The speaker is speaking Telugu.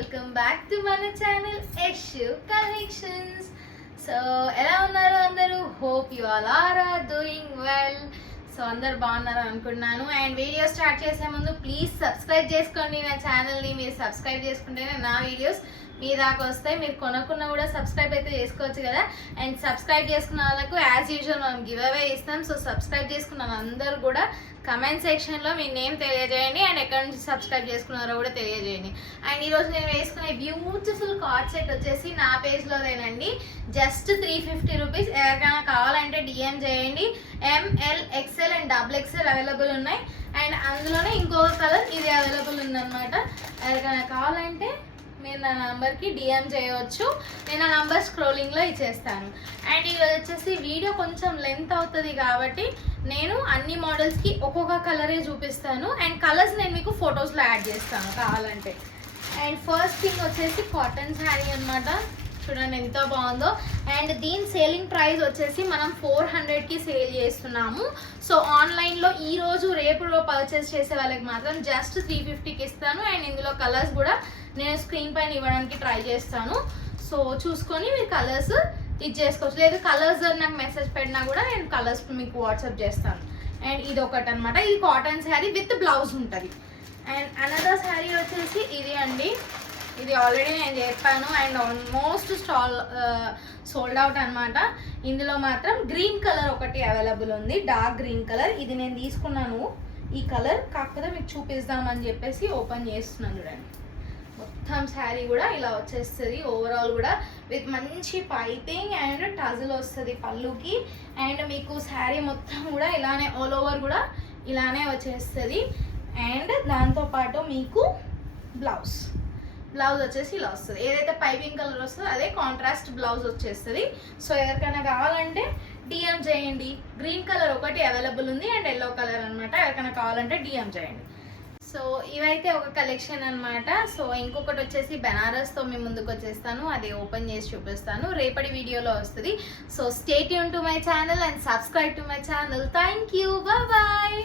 వెల్కమ్ బ్యాక్ టు మన ఛానల్ యశు కలెక్షన్స్. సో ఎలా ఉన్నారు అందరూ? Hope you all are doing well. So అందరు బాగున్నారు అనుకుంటున్నాను. అండ్ వీడియో స్టార్ట్ చేసే ముందు ప్లీజ్ సబ్స్క్రైబ్ చేసుకోండి నా ఛానల్ని. మీరు సబ్స్క్రైబ్ చేసుకుంటేనే నా వీడియోస్ మీ దాకా వస్తాయి. మీరు కొనుక్కున్నా కూడా సబ్స్క్రైబ్ అయితే చేసుకోవచ్చు కదా. అండ్ సబ్స్క్రైబ్ చేసుకున్న వాళ్ళకు యాజ్ యూజువల్ మనం గివ్ అవే ఇస్తాం. సో సబ్స్క్రైబ్ చేసుకున్న అందరూ కూడా కమెంట్ సెక్షన్లో మీ నేమ్ తెలియజేయండి అండ్ ఎక్కడి నుంచి సబ్స్క్రైబ్ చేసుకున్నారో కూడా తెలియజేయండి. అండ్ ఈరోజు నేను వేసుకునే బ్యూటిఫుల్ కార్డ్ సెట్ వచ్చేసి నా పేజ్లోదేనండి. Just 350 rupees. ఎవరికైనా కావాలంటే డిఎం చేయండి. M L XL and XXL available ఉన్నాయి. అండ్ అందులోనే ఇంకొక కలర్ ఇది అవైలబుల్ ఉందన్నమాట. ఎవరికైనా కావాలంటే మీరు నా నంబర్కి డిఎం చేయవచ్చు. నేను ఆ నంబర్ స్క్రోలింగ్లో ఇచ్చేస్తాను. అండ్ ఇది వచ్చేసి వీడియో కొంచెం లెంత్ అవుతుంది కాబట్టి నేను అన్ని మోడల్స్కి ఒక్కొక్క కలరే చూపిస్తాను. అండ్ కలర్స్ నేను మీకు ఫొటోస్లో యాడ్ చేస్తాను కావాలంటే. అండ్ ఫస్ట్ థింగ్ వచ్చేసి కాటన్ శారీ అనమాట. చూడండి ఎంత బాగుందో. అండ్ దీని సేలింగ్ ప్రైస్ వచ్చేసి మనం 400కి సేల్ చేస్తున్నాము. సో ఆన్లైన్లో ఈరోజు రేపులో పర్చేస్ చేసే వాళ్ళకి మాత్రం జస్ట్ 350కి ఇస్తాను. అండ్ ఇందులో కలర్స్ కూడా నేను స్క్రీన్ పైన ఇవ్వడానికి ట్రై చేస్తాను. సో చూసుకొని మీరు కలర్స్ ఇది చేసుకోవచ్చు. లేదు కలర్స్ నాకు మెసేజ్ పెట్టినా కూడా నేను కలర్స్ మీకు వాట్సాప్ చేస్తాను. అండ్ ఇది ఒకటి అనమాట. ఇది కాటన్ శారీ విత్ బ్లౌజ్ ఉంటుంది. అండ్ అనదర్ శారీ వచ్చేసి ఇది అండి. ఇది ఆల్రెడీ నేను చెప్పాను అండ్ ఆల్మోస్ట్ సోల్డ్ అవుట్ అనమాట. ఇందులో మాత్రం గ్రీన్ కలర్ ఒకటి అవైలబుల్ ఉంది, డార్క్ గ్రీన్ కలర్. ఇది నేను తీసుకున్నాను ఈ కలర్, కాకపోతే మీకు చూపిస్తామని చెప్పేసి ఓపెన్ చేస్తున్నాను. చూడండి మొత్తం శారీ కూడా ఇలా వచ్చేస్తుంది. ఓవరాల్ కూడా విత్ మంచి పైపింగ్ అండ్ టజిల్ వస్తుంది పళ్ళుకి. అండ్ మీకు శారీ మొత్తం కూడా ఇలానే ఆల్ ఓవర్ కూడా ఇలానే వచ్చేస్తుంది. అండ్ దాంతోపాటు మీకు బ్లౌజ్ వచ్చేసి ఇలా వస్తుంది. ఏదైతే పైపింగ్ కలర్ వస్తుందో అదే కాంట్రాస్ట్ బ్లౌజ్ వచ్చేస్తుంది. సో ఎవరికైనా కావాలంటే డిఎం చేయండి. గ్రీన్ కలర్ ఒకటి అవైలబుల్ ఉంది అండ్ ఎల్లో కలర్ అనమాట. ఎవరికైనా కావాలంటే డిఎం చేయండి. సో ఇవైతే ఒక కలెక్షన్ అనమాట. సో ఇంకొకటి వచ్చేసి బెనారస్తో మీ ముందుకు వచ్చేస్తాను, అది ఓపెన్ చేసి చూపిస్తాను. రేపటి వీడియోలో వస్తుంది. So stay tune to my channel and subscribe to my channel. Thank you, bye.